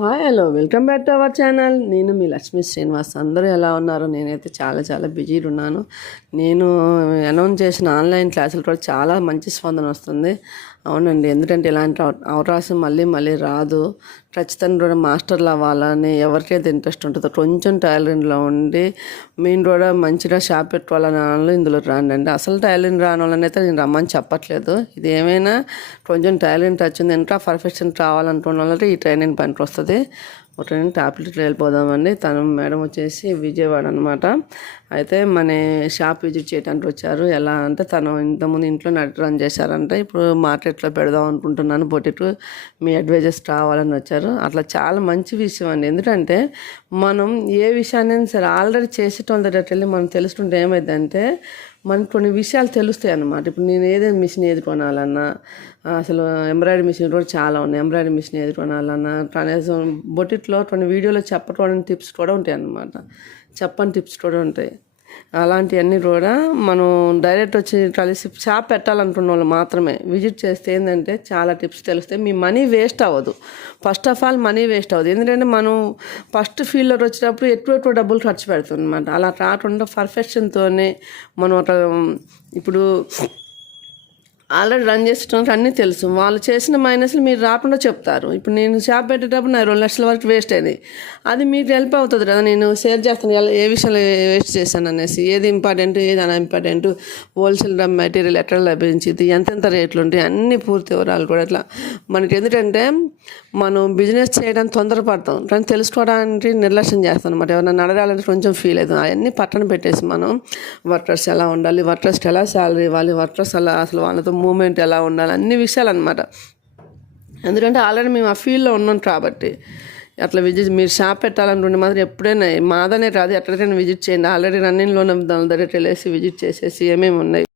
Hi hello welcome back to our channel నేను మీ లక్ష్మీ శ్రీనివాస్. అందరూ ఎలా ఉన్నారు? నేనైతే చాలా చాలా బిజీగా ఉన్నాను. నేను అనౌన్స్ చేసిన ఆన్లైన్ క్లాసులు కూడా చాలా మంచి స్పందన వస్తుంది. అవునండి. ఎందుకంటే ఇలాంటి అవకాశం మళ్ళీ మళ్ళీ రాదు. ఖచ్చితంగా కూడా మాస్టర్లు అవ్వాలని ఎవరికైతే ఇంట్రెస్ట్ ఉంటుందో కొంచెం టైలరింగ్లో ఉండి మేము కూడా మంచిగా షాప్ పెట్టుకోవాలని వాళ్ళు ఇందులో రాండి అసలు టైలరింగ్ రాని వాళ్ళనైతే అయితే నేను రమ్మని చెప్పట్లేదు. ఇది ఏమైనా కొంచెం టైలరింగ్ టచ్ ఉంది ఇంకా పర్ఫెక్షన్ కావాలనుకున్న వాళ్ళకి ఈ ట్రైనింగ్ పనికి వస్తుంది. ఒక ఒకటి టాబ్లెట్ వెళ్ళిపోదామండి. తను మేడం వచ్చేసి విజయవాడ అనమాట అయితే మన షాప్ విజిట్ చేయడానికి వచ్చారు. ఎలా అంటే తను ఇంతకుముందు ఇంట్లో నట్ రన్ చేశారంటే. ఇప్పుడు మార్కెట్లో పెడదాం అనుకుంటున్నాను. బొటిక్ మీ అడ్వైజర్స్ కావాలని వచ్చారు. అట్లా చాలా మంచి విషయం అండి. ఎందుకంటే మనం ఏ విషయాన్ని సరే ఆల్రెడీ చేసేటోళ్ళ దగ్గరికి వెళ్ళి మనం తెలుసుకుంటే ఏమైందంటే మనకు కొన్ని విషయాలు తెలుస్తాయి అన్నమాట. ఇప్పుడు నేను ఏదైనా మిషన్ ఏది కొనాలన్నా అసలు ఎంబ్రాయిడరీ మిషన్ కూడా చాలా ఉన్నాయి. ఎంబ్రాయిడరీ మిషన్ ఏది కొనాలన్నా కనీసం బొటిట్లో కొన్ని వీడియోలో చెప్పడం టిప్స్ కూడా ఉంటాయి అన్నమాట. చెప్పని టిప్స్ కూడా ఉంటాయి. అలాంటివన్నీ కూడా మనం డైరెక్ట్ వచ్చి కలిసి షాప్ పెట్టాలనుకున్న వాళ్ళు మాత్రమే. విజిట్ చేస్తే ఏంటంటే చాలా టిప్స్ తెలుస్తాయి. మీ మనీ వేస్ట్ అవ్వదు. First of all money waste అవ్వదు. ఎందుకంటే మనం ఫస్ట్ ఫీల్డ్లో వచ్చినప్పుడు ఎక్కువ ఎక్కువ డబ్బులు ఖర్చు పెడుతుంది అనమాట అలా కాకుండా పర్ఫెక్షన్తోనే మనం ఒక ఇప్పుడు ఆల్రెడీ రన్ చేసేటోళ్ళకి అన్నీ తెలుసు. వాళ్ళు చేసిన మైనస్లు మీరు రాకుండా చెప్తారు. ఇప్పుడు నేను షాప్ పెట్టేటప్పుడు నా రెండు లక్షల వరకు వేస్ట్ అయింది. అది మీకు హెల్ప్ అవుతుంది కదా. నేను షేర్ చేస్తాను. ఎలా- ఏ విషయంలో వేస్ట్ చేశాను అనేసి. ఏది ఇంపార్టెంట్ ఏది అన్ ఇంపార్టెంట్ హోల్సేల్ మెటీరియల్ ఎట్లా లభించింది? ఎంతెంత రేట్లు ఉంటాయి? అన్ని పూర్తి వివరాలు కూడా ఇట్లా. మనకి ఎందుకంటే మనం బిజినెస్ చేయడానికి తొందరపడతాం. కానీ తెలుసుకోవడానికి నిర్లక్ష్యం చేస్తాం అనమాట ఎవరైనా అడగాలంటే కొంచెం ఫీల్ అవుతుంది. అవన్నీ పట్టణ పెట్టేసి మనం వర్కర్స్ ఎలా ఉండాలి? వర్కర్స్కి ఎలా శాలరీ ఇవ్వాలి? వర్కర్స్ అలా అసలు వాళ్ళతో మూమెంట్ ఎలా ఉండాలి అన్ని విషయాలు అనమాట ఎందుకంటే ఆల్రెడీ మేము ఆ ఫీల్డ్లో ఉన్నాం కాబట్టి అట్లా విజిట్ మీరు షాప్ పెట్టాలనుకుంటే మాత్రం ఎప్పుడైనా మాదనే కాదు ఎక్కడికైనా విజిట్ చేయండి. ఆల్రెడీ రన్నింగ్లో ఉన్న దాని దగ్గరికి వెళ్ళేసి విజిట్ చేసేసి ఏమేమి ఉన్నాయి.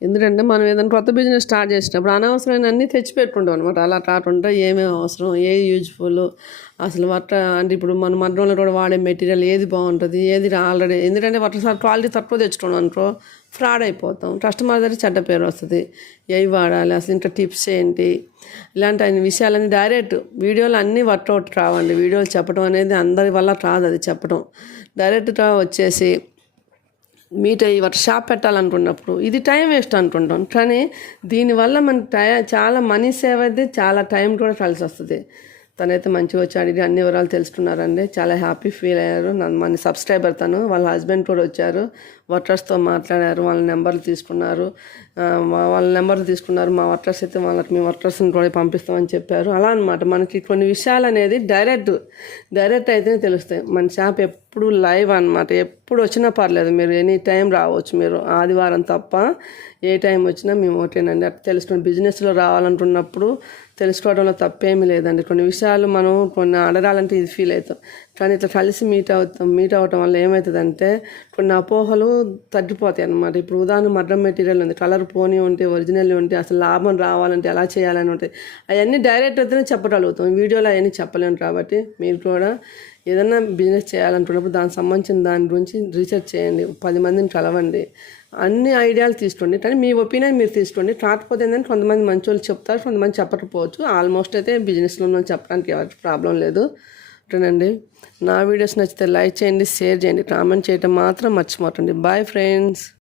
ఎందుకంటే మనం ఏదైనా కొత్త బిజినెస్ స్టార్ట్ చేసినప్పుడు అనవసరమైన అన్నీ తెచ్చి పెట్టుకుంటాం అనమాట అలా కాకుండా ఏమేమి అవసరం ఏ యూజ్ఫుల్ అసలు వట్ట అంటే ఇప్పుడు మన మధ్యలో కూడా వాడే మెటీరియల్ ఏది బాగుంటుంది ఏది ఆల్రెడీ ఎందుకంటే ఒకసారి క్వాలిటీ తక్కువ తెచ్చుకున్నాం అనుకో ఫ్రాడ్ అయిపోతాం. కస్టమర్ దగ్గర చెడ్డ పేరు వస్తుంది. ఏవి వాడాలి అసలు ఇంకా టిప్స్ ఏంటి ఇలాంటి అన్ని విషయాలన్నీ డైరెక్ట్ వీడియోలు అన్నీ వర్కౌట్ రావండి. వీడియోలు చెప్పడం అనేది అందరి వల్ల కాదు అది చెప్పడం డైరెక్ట్గా వచ్చేసి మీట్ అయ్యి వాటి షాప్ పెట్టాలనుకున్నప్పుడు ఇది టైం వేస్ట్ అనుకుంటాం. కానీ దీనివల్ల మన టై చాలా మనీ సేవ్ అయితే చాలా టైం కూడా కలిసి వస్తుంది. తనైతే మంచిగా వచ్చి అడిగి అన్ని వివరాలు తెలుసుకున్నారండి. చాలా హ్యాపీ ఫీల్ అయ్యారు. నన్ను మన సబ్స్క్రైబర్ తను వాళ్ళ హస్బెండ్ కూడా వచ్చారు. వర్కర్స్తో మాట్లాడారు. వాళ్ళ నెంబర్లు తీసుకున్నారు. వాళ్ళ నెంబర్లు తీసుకున్నారు. మా వర్కర్స్ అయితే వాళ్ళకి మీ వర్కర్స్ని కూడా పంపిస్తామని చెప్పారు. అలా అనమాట మనకి కొన్ని విషయాలు అనేది డైరెక్ట్ డైరెక్ట్ అయితేనే తెలుస్తాయి. మన షాప్ ఎప్పుడు లైవ్ అనమాట ఎప్పుడు వచ్చినా పర్లేదు మీరు ఎనీ టైం రావచ్చు మీరు. ఆదివారం తప్ప ఏ టైం వచ్చినా మేము ఓకేనండి. అట్లా తెలుసుకుని బిజినెస్లో రావాలనుకున్నప్పుడు తెలుసుకోవడంలో తప్పేమీ లేదండి. కొన్ని విషయాలు మనం కొన్ని అడగాలంటే ఇది ఫీల్ అవుతాం. కానీ ఇట్లా కలిసి మీట్ అవుతాం మీట్ అవటం వల్ల ఏమవుతుందంటే కొన్ని అపోహలు తగ్గిపోతాయి అన్నమాట. ఇప్పుడు ఉదాహరణ మర్రం మెటీరియల్ ఉంది కలర్ పోనీ ఉంటే ఒరిజినల్ ఉంటే అసలు లాభం రావాలంటే ఎలా చేయాలని ఉంటాయి అవన్నీ డైరెక్ట్ అయితేనే చెప్పగలుగుతాం వీడియోలో అవన్నీ చెప్పలేము కాబట్టి మీరు కూడా ఏదైనా బిజినెస్ చేయాలనుకున్నప్పుడు దానికి సంబంధించిన దాని గురించి రీసెర్చ్ చేయండి. పది మందిని కలవండి. అన్ని ఐడియాలు తీసుకోండి. కానీ మీ ఒపీనియన్ మీరు తీసుకోండి. కాకపోతే ఏంటంటే కొంతమంది మంచి వాళ్ళు చెప్తారు కొంతమంది చెప్పకపోవచ్చు. ఆల్మోస్ట్ అయితే బిజినెస్లో చెప్పడానికి ఎవరికి ప్రాబ్లం లేదు. ఓకేనండి నా వీడియోస్ నచ్చితే లైక్ చేయండి షేర్ చేయండి కామెంట్ చేయటం మాత్రం మర్చిపోకండి. Bye friends